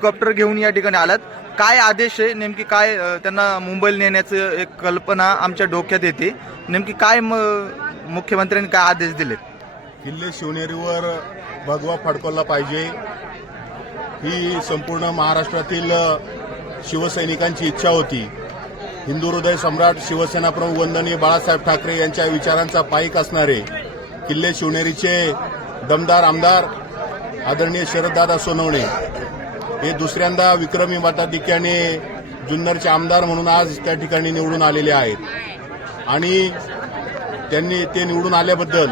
Helicopter घेऊन या ठिकाणी आलात. काय आदेश आहे? नेमकी काय त्यांना मुंबईला नेण्याचं एक कल्पना आमच्या डोक्यात येते. नेमकी काय मुख्यमंत्र्यांनी काय आदेश दिलेत? किल्ले शिवनेरीवर भगवा फडकवला पाहिजे. ही संपूर्ण महाराष्ट्रातील शिवसैनिकांची इच्छा होती. हिंदू हृदय सम्राट शिवसेना प्रमुख वंदनीय बाळासाहेब ठाकरे यांच्या विचारांचा पाईक असणारे किल्ले शिवनेरीचे दमदार आमदार आदरणीय शरददादा सोनवणे हे दुसऱ्यांदा विक्रमी मताधिक्याने जुन्नरचे आमदार म्हणून आज त्या ठिकाणी निवडून आलेले आहेत. आणि त्यांनी ते निवडून आल्याबद्दल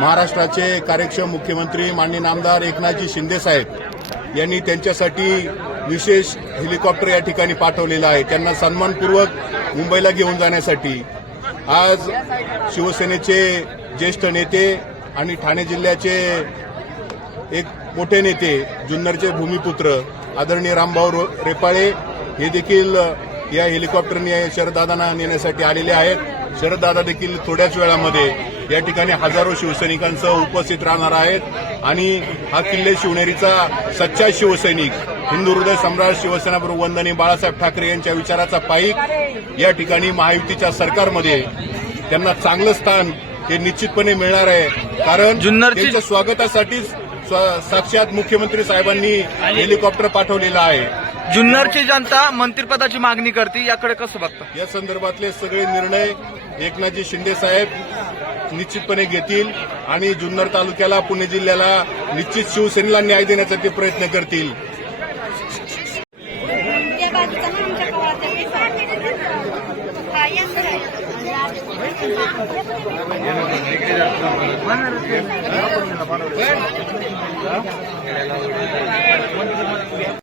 महाराष्ट्राचे कार्यक्षम मुख्यमंत्री माननीय नामदार एकनाथजी शिंदे साहेब यांनी त्यांच्यासाठी विशेष हेलिकॉप्टर या ठिकाणी पाठवलेलं आहे. त्यांना सन्मानपूर्वक मुंबईला घेऊन जाण्यासाठी आज शिवसेनेचे ज्येष्ठ नेते आणि ठाणे जिल्ह्याचे एक मोठे नेते जुन्नरचे भूमिपुत्र आदरणीय रामभाऊ रेपाळे हे देखील या हेलिकॉप्टरने शरददादांना नेण्यासाठी आलेले आहेत. शरददादा देखील थोड्याच वेळामध्ये या ठिकाणी हजारो शिवसैनिकांसह उपस्थित राहणार आहेत. आणि हा किल्ले शिवनेरीचा सच्चा शिवसैनिक हिंदू हृदय सम्राट शिवसेना प्रमुख वंदनीय बाळासाहेब ठाकरे यांच्या विचाराचा पाईक या ठिकाणी महायुतीच्या सरकारमध्ये त्यांना चांगलं स्थान हे निश्चितपणे मिळणार आहे. कारण त्यांच्या स्वागतासाठीच स्व- साक्षात मुख्यमंत्री साहेबांनी हेलिकॉप्टर पाठवलेलं आहे. जुन्नरची जनता मंत्रिपदाची मागणी करते याकडे कसं बघता? या संदर्भातले सगळे निर्णय एकनाथजी शिंदे साहेब निश्चितपणे घेतील आणि जुन्नर तालुक्याला पुणे जिल्ह्याला निश्चित शिवसेनेला न्याय देण्याचा ते प्रयत्न करतील. ¿no?